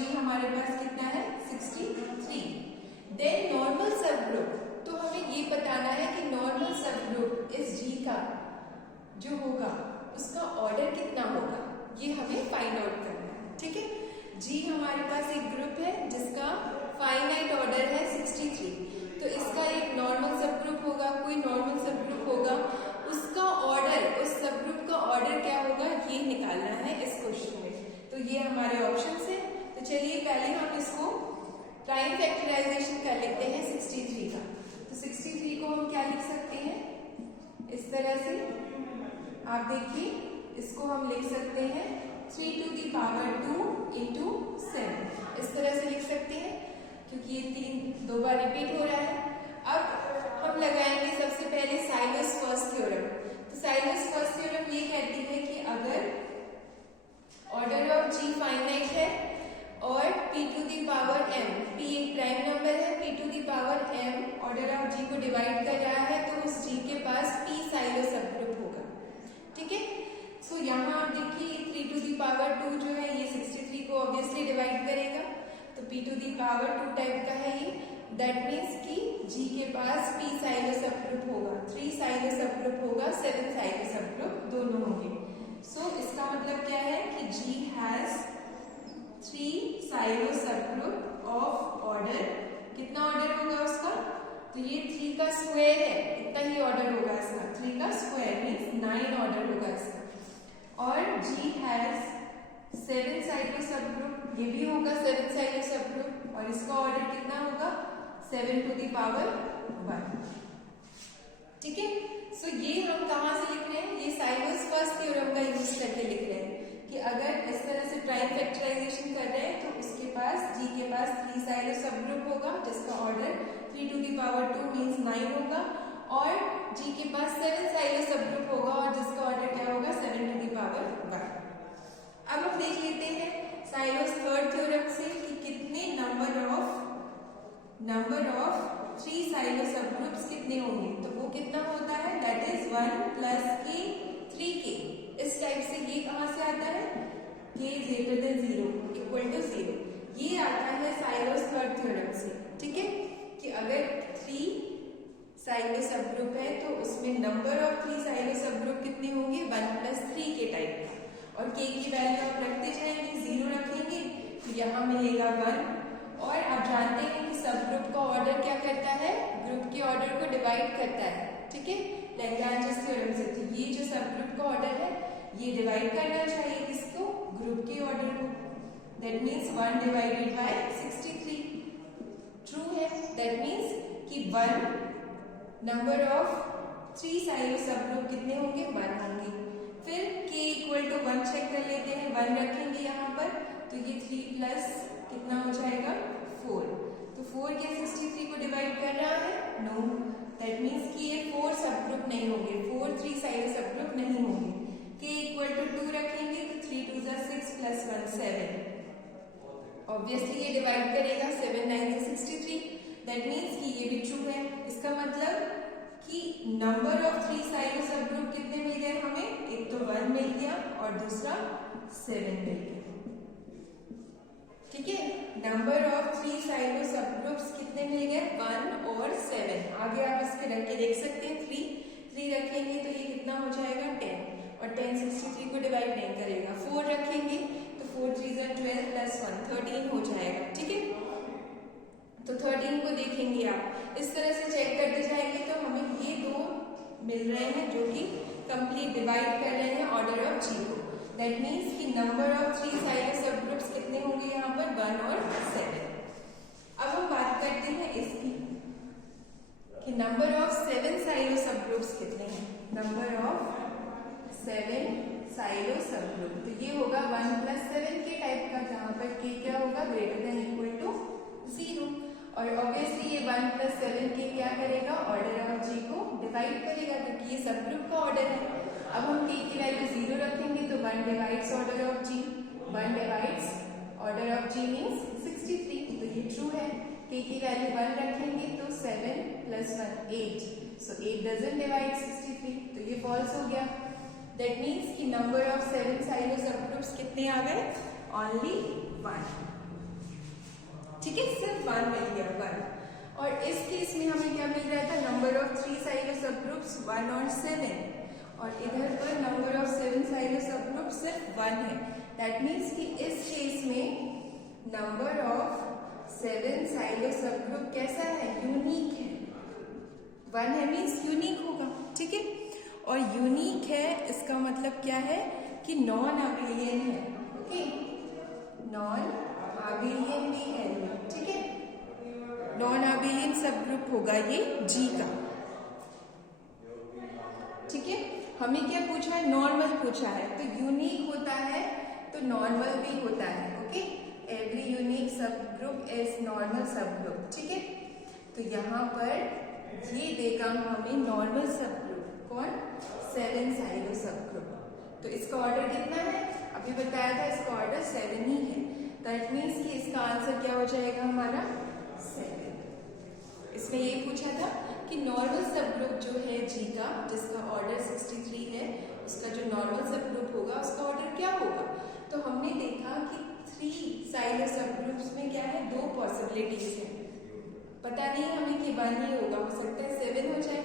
जी हमारे पास कितना है 63। देन नॉर्मल सब ग्रुप, तो हमें ये बताना है कि नॉर्मल सब ग्रुप इस जी का जो होगा उसका ऑर्डर कितना होगा, ये हमें फाइंड आउट करना है। ठीक है, जी हमारे पास एक ग्रुप है जिसका फाइनाइट ऑर्डर है 63, तो इसका एक नॉर्मल सब ग्रुप होगा, कोई नॉर्मल सब ग्रुप होगा, उसका ऑर्डर, उस सब ग्रुप का ऑर्डर क्या होगा ये निकालना है इस क्वेश्चन में। तो ये हमारे ऑप्शन है। तो चलिए पहले हम इसको प्राइम फैक्टराइजेशन कर लेते हैं 63 का। तो 63 को हम क्या लिख सकते हैं, इस तरह से आप देखिए, इसको हम लिख सकते हैं 3 to the power 2 into 7, इस तरह से लिख सकते हैं क्योंकि ये दो बार रिपीट हो रहा है। अब हम लगाएंगे सबसे पहले साइलस फर्स्ट थ्योरम। तो साइलस फर्स्ट थ्योरम ये कहती है कि अगर ऑर्डर ऑफ जी फाइनाइट है और p to the power m, p एक प्राइम नंबर है, p to the power m order of G को डिवाइड कर रहा है, तो उस जी के पास p साइलो सब ग्रुप होगा। ठीक है, सो यहाँ आप देखिए 3 to the power 2 जो है ये 63 को ऑब्वियसली डिवाइड करेगा, तो p to the power 2 type का है ये। दैट मीन्स कि g के पास p साइलो सब ग्रुप होगा, 3 साइलो सब ग्रुप होगा, 7 साइलो सब ग्रुप दोनों होंगे। सो इसका मतलब क्या है कि g हैज 3 साइलो सब ग्रुप ऑफ ऑर्डर, कितना ऑर्डर होगा उसका, तो ये 3 का स्क्वायर है, इतना ही ऑर्डर होगा इसका, 3 का स्क्वायर मीन्स 9 ऑर्डर होगा इसका। और g हैज 7 साइलो सब ग्रुप, ये भी होगा 7 साइलो सब ग्रुप, और इसका ऑर्डर कितना होगा 7 to the power 1। ठीक है, सो ये हम कहाँ से लिख रहे हैं, ये साइलस फर्स्ट थ्योरम का यूज करके लिख रहे हैं कि अगर इस तरह से प्राइम फैक्टराइजेशन कर रहे हैं तो उसके पास जी के पास 3 साइलो सब ग्रुप होगा जिसका order 3 to the power 2 means 9 होगा, और जी के पास 7 साइलो सब ग्रुप होगा और जिसका ऑर्डर क्या होगा 7 to the power 1। अब हम देख लेते हैं साइलोस थर्ड थ्योरम से कि कितने number of 3 silo subgroups कितने होंगे, तो वो कितना होता है, that is 1 plus k 3k। इस टाइप से ये कहां से आता है, k greater than 0 equal to 0, ये आता है साइलोस थर्ड थ्योरम से। ठीक है, कि अगर 3 साइलो सब ग्रुप है तो उसमें नंबर ऑफ 3 साइलो सब ग्रुप कितने होंगे, 1 plus 3k टाइप का, और k की वैल्यू आप रखते जाएंगे, 0 रखेंगे तो यहाँ मिलेगा 1। और आप जानते हैं कि सब ग्रुप का ऑर्डर क्या करता है, ग्रुप के ऑर्डर को डिवाइड करता है। ठीक है, लैग्रांज थ्योरम से, तो ये जो सब ग्रुप का ऑर्डर है ये डिवाइड करना चाहिए किसको, ग्रुप के ऑर्डर को। That means 1 divided by 63 true है, दैट मीन्स कि 1 नंबर ऑफ 3 साइलो सब ग्रुप कितने होंगे, 1 होंगे। फिर k इक्वल टू 1 चेक कर लेते हैं, 1 रखेंगे यहाँ पर, तो ये 3 प्लस कितना हो जाएगा 4, तो 4 क्या 63 को डिवाइड कर रहा है, नो, दैट मीन्स कि ये 4 सब ग्रुप नहीं होंगे, 4 3 साइलो सब ग्रुप नहीं होंगे। k इक्वल टू 2 रखेंगे तो 3 2 6 प्लस 1 7, ऑब्वियसली ये डिवाइड करेगा, 7 9 से 63, दैट मीन्स कि ये भी ट्रू है। इसका मतलब कि नंबर ऑफ 3 साइलो सब ग्रुप कितने मिल गए हमें, एक तो 1 मिल गया और दूसरा 7 मिल गया। ठीक है, number of 3 silo subgroups कितने मिल गए, 1 और 7। आगे आप इस पे रख के देख सकते हैं, 3 रखेंगे तो ये कितना हो जाएगा 10, और 10 63 को डिवाइड नहीं करेगा। 4 रखेंगे तो 4 3 12 प्लस 1 13 हो जाएगा। ठीक है, तो 13 को देखेंगे आप, इस तरह से चेक करते जाएंगे तो हमें ये दो मिल रहे हैं जो कि कंप्लीट डिवाइड कर रहे हैं ऑर्डर ऑफ जी को। दैट मीन्स कि number of 3 silo subgroups कितने होंगे यहाँ पर, 1 और 7। अब हम बात करते हैं इसकी कि number of 7 silo subgroups कितने हैं, नंबर ऑफ 7 साइलो सब ग्रुप, तो ये होगा 1 plus 7 के टाइप का, जहां पर k क्या होगा, ग्रेटर देन इक्वल टू 0, और ऑब्वियसली ये 1 plus 7 के क्या करेगा, ऑर्डर ऑफ जी को डिवाइड करेगा क्योंकि ये सब ग्रुप का ऑर्डर है। अब हम k की वैल्यू 0 रखेंगे तो 1 divides order of G, 1 divides order of G means 63, तो ये ट्रू है। k की वैल्यू 1 रखेंगे तो 7 plus 1 8, सो 8 डजंट डिवाइड 63, तो ये फॉल्स हो गया। दैट मीन्स कि number of 7 silo subgroups कितने आ गए, ओनली 1। ठीक है, सिर्फ 1 मिल गया 1। और इस केस में हमें क्या मिल रहा था, number of 3 silo subgroups 1 और 7, और इधर पर नंबर ऑफ 7 साइलो सब ग्रुप सिर्फ 1 है। दैट मीन्स कि इस केस में नंबर ऑफ 7 साइलो सब ग्रुप कैसा है, यूनिक है। 1 है मीन्स यूनिक होगा, ठीक है। और यूनिक है इसका मतलब क्या है कि नॉन अबेलियन है, ओके, नॉन अबेलियन भी है, ठीक है। नॉन अबेलियन सब ग्रुप होगा ये जी का, ठीक है। हमें क्या पूछा है, नॉर्मल पूछा है, तो यूनिक होता है तो नॉर्मल भी होता है, ओके। एवरी यूनिक सब ग्रुप इज नॉर्मल सब ग्रुप, ठीक है। तो यहाँ पर ये देगा हमें नॉर्मल सब ग्रुप, कौन, 7 साइलो सब ग्रुप। तो इसका ऑर्डर कितना है, अभी बताया था इसका ऑर्डर 7 ही है। दैट मीन्स कि इसका आंसर क्या हो जाएगा हमारा 7। इसमें ये पूछा था कि नॉर्मल सब ग्रुप जो है जी का, जिसका ऑर्डर 63 है, उसका जो नॉर्मल सब ग्रुप होगा उसका ऑर्डर क्या होगा। तो हमने देखा कि 3 साइलो सब ग्रुप्स में क्या है, 2 पॉसिबिलिटीज है। पता नहीं हमें कि 1 ही होगा, हो सकता है 7 हो जाए,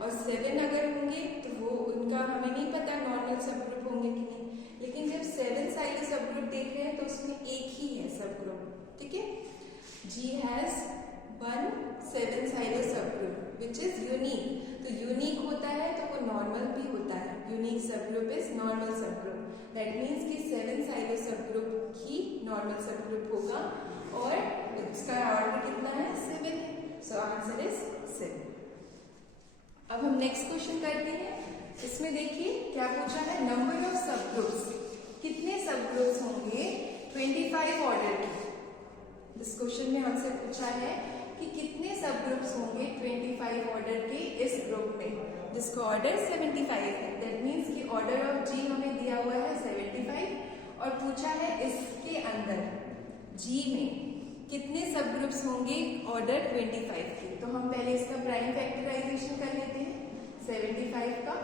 और 7 अगर होंगे तो वो उनका हमें नहीं पता नॉर्मल सब ग्रुप होंगे कि नहीं। लेकिन जब 7 साइलो सब ग्रुप देख रहे हैं तो उसमें एक ही है सब ग्रुप, ठीक है। जी हैज 1 7 साइलो सब ग्रुप विच इज यूनिक। तो यूनिक होता है तो वो नॉर्मल भी होता है, यूनिक सब ग्रुप इज नॉर्मल सब ग्रुप। दैट मीन्स कि 7 साइलो सब ग्रुप ही नॉर्मल सब ग्रुप होगा, और इसका ऑर्डर कितना है, 7 है। So answer is 7। अब हम नेक्स्ट क्वेश्चन करते हैं। इसमें देखिए क्या पूछा है, नंबर ऑफ सब ग्रुप्स, कितने सब ग्रुप्स होंगे 25 ऑर्डर के। इस क्वेश्चन में हमसे पूछा है कि कितने सब ग्रुप्स होंगे 25 ऑर्डर के इस ग्रुप में, जिसका ऑर्डर 75 है। दैट मीन्स कि ऑर्डर ऑफ जी हमें दिया हुआ है 75, और पूछा है इसके अंदर जी में कितने सब ग्रुप्स होंगे ऑर्डर 25 के। तो हम पहले इसका प्राइम फैक्टराइजेशन कर लेते हैं 75 का।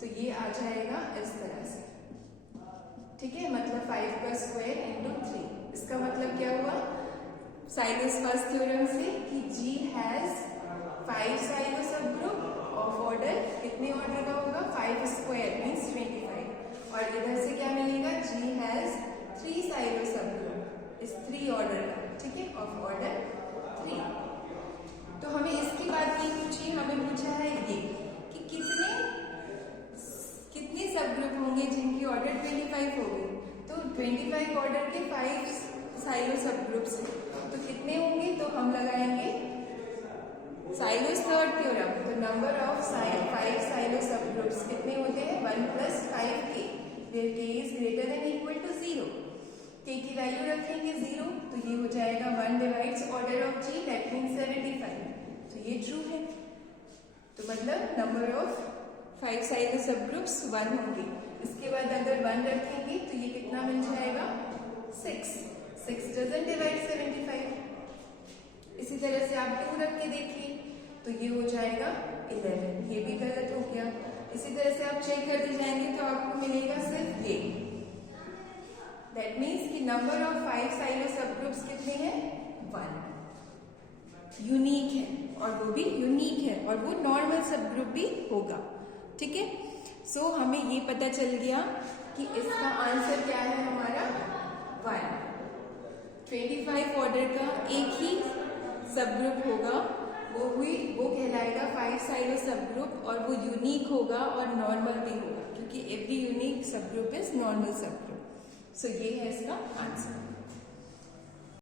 तो ये आ जाएगा इस तरह से, ठीक है, मतलब 5 का स्क्वायर इंटू 3। इसका मतलब क्या हुआ, साइलोस फर्स्ट थ्योरम से कि जी हैज 5 साइलो सब ग्रुप ऑफ ऑर्डर, कितने ऑर्डर का होगा, 5 स्क्वायर मीन्स 25। और इधर से क्या मिलेगा, जी हैज 3 साइलो सब ग्रुप इस 3 ऑर्डर का, ठीक है, ऑफ ऑर्डर 3। तो हमें इसकी बात नहीं पूछी, हमें पूछा है ये कि कितने सब ग्रुप होंगे जिनकी ऑर्डर 25 होगी। तो 25 ऑर्डर के 5 साइलो सब ग्रुप्स हैं, तो कितने होंगे, तो हम लगाएंगे साइलोस थर्ड थ्योरम। तो number of 5 Sylow subgroups कितने होते हैं, 1 + 5k, where k is greater than equal to 0। k की वैल्यू रखेंगे 0, तो ये हो जाएगा 1 divides order of g, that means 75। तो ये ट्रू है। तो मतलब number of 5 Sylow subgroups 1 होंगे। इसके बाद अगर 1 रखेंगे तो ये कितना मिल जाएगा, 6 डजंट डिवाइड 75। इसी तरह से आप 2 रख के देखिए तो ये हो जाएगा 11, ये भी गलत हो गया। इसी तरह से आप चेक करते जाएंगे तो आपको मिलेगा सिर्फ ये। दैट मीन्स कि number of 5 Sylow subgroups कितने हैं, 1। यूनिक है, और वो भी यूनिक है, और वो नॉर्मल सब ग्रुप भी होगा, ठीक है। सो हमें ये पता चल गया कि इसका आंसर क्या है हमारा 1। 25 ऑर्डर का एक ही सब ग्रुप होगा, वो कहलाएगा 5 साइलो सब ग्रुप, और वो यूनिक होगा और नॉर्मल भी होगा, क्योंकि एवरी यूनिक सब ग्रुप इज नॉर्मल सब ग्रुप। सो ये है इसका आंसर।